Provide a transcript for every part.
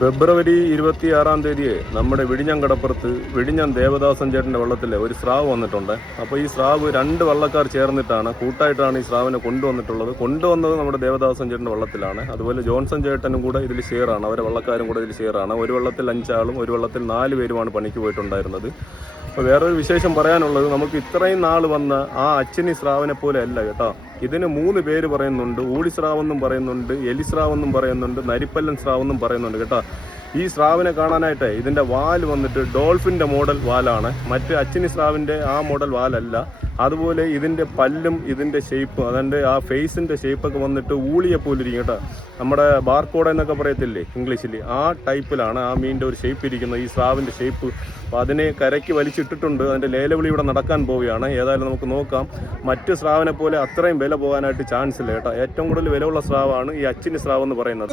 ഫെബ്രുവരി 26-ാം തീയതി നമ്മുടെ വിഴിഞ്ഞം കടപ്പുറത്ത് വിഴിഞ്ഞം ദേവദാസൻ ചേട്ടൻ്റെ വള്ളത്തിൽ ഒരു സ്രാവ് വന്നിട്ടുണ്ട്. അപ്പോൾ ഈ സ്രാവ് 2 വള്ളക്കാർ ചേർന്നിട്ടാണ് കൂട്ടായിട്ടാണ് ഈ സ്രാവിനെ കൊണ്ടുവന്നത് നമ്മുടെ ദേവദാസൻ ചേട്ടൻ്റെ വള്ളത്തിലാണ്. അതുപോലെ ജോൺസൺ ചേട്ടനും കൂടെ ഇതിൽ ഷെയറാണ്, അവരെ വള്ളക്കാരും കൂടെ ഇതിൽ ഷെയറാണ്. ഒരു വള്ളത്തിൽ 5 ആളും ഒരു വള്ളത്തിൽ 4 പേരുമാണ് പണിക്ക് പോയിട്ടുണ്ടായിരുന്നത്. അപ്പോൾ വേറൊരു വിശേഷം പറയാനുള്ളത്, നമുക്ക് ഇത്രയും നാൾ വന്ന ആ അച്ചിനി സ്രാവിനെ പോലെ അല്ല കേട്ടോ. ഇതിന് 3 പേര് പറയുന്നുണ്ട്. ഊളി സ്രാവെന്നും പറയുന്നുണ്ട്, എലി സ്രാവെന്നും പറയുന്നുണ്ട്, നരിപ്പല്ലൻ സ്രാവെന്നും പറയുന്നുണ്ട് കേട്ടോ. ഈ സ്രാവിനെ കാണാനായിട്ട് ഇതിൻ്റെ വാൽ വന്നിട്ട് ഡോൾഫിൻ്റെ മോഡൽ വാലാണ്, മറ്റ് അച്ചിനി സ്രാവിൻ്റെ ആ മോഡൽ വാലല്ല. അതുപോലെ ഇതിൻ്റെ പല്ലും ഇതിൻ്റെ ഷേപ്പും അതിൻ്റെ ആ ഫേസിൻ്റെ ഷേപ്പൊക്കെ വന്നിട്ട് ഊളിയെ പോലിരിക്കും കേട്ടോ. നമ്മുടെ ബാർക്കോഡ് എന്നൊക്കെ പറയത്തില്ലേ ഇംഗ്ലീഷിൽ, ആ ടൈപ്പിലാണ് ആ മീനിൻ്റെ ഒരു ഷേപ്പ് ഇരിക്കുന്നത്, ഈ സ്രാവിൻ്റെ ഷേപ്പ്. അപ്പോൾ അതിനെ കരയ്ക്ക് വലിച്ചിട്ടിട്ടുണ്ട്. അതിൻ്റെ ലേലവിളി ഇവിടെ നടക്കാൻ പോവുകയാണ്. ഏതായാലും നമുക്ക് നോക്കാം. മറ്റ് സ്രാവിനെ പോലെ അത്രയും വില പോകാനായിട്ട് ചാൻസ് ഇല്ല കേട്ടോ. ഏറ്റവും കൂടുതൽ വിലയുള്ള സ്രാവാണ് ഈ അച്ചിനി സ്രാവ് എന്ന് പറയുന്നത്.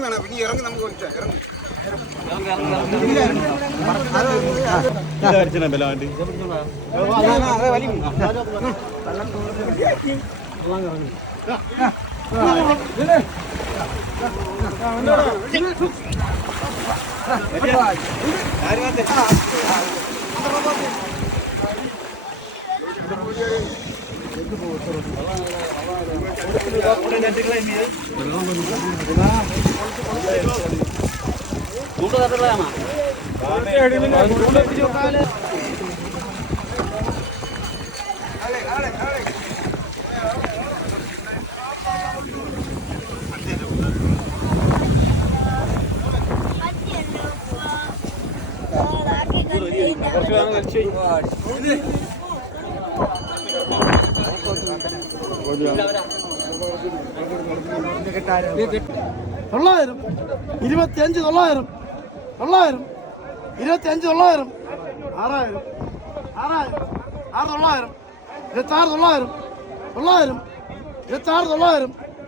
തൊള്ളായിരം 25 900 900 25 900 6000 6000 6900 26 900 900 26 900 26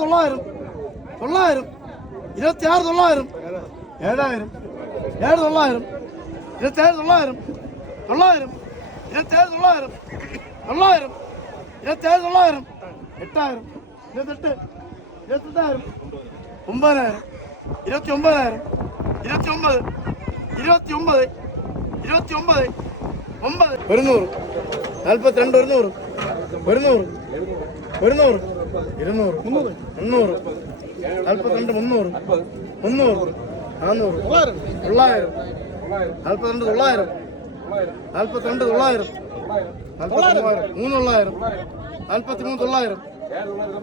900 900 26 900 7000 7 900 27 900 900 27 900 900 27 900 8000 28 28000 9000 29000 29 29 29 9 100 42 100 100 100 200 300 42 300 300 400 900 42 900 42 900 43 900 43 900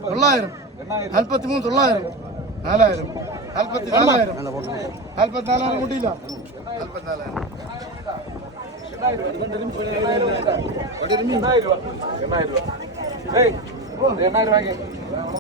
900 43 900 4000 44,000 44,000 കൂട്ടിയില്ല 44,000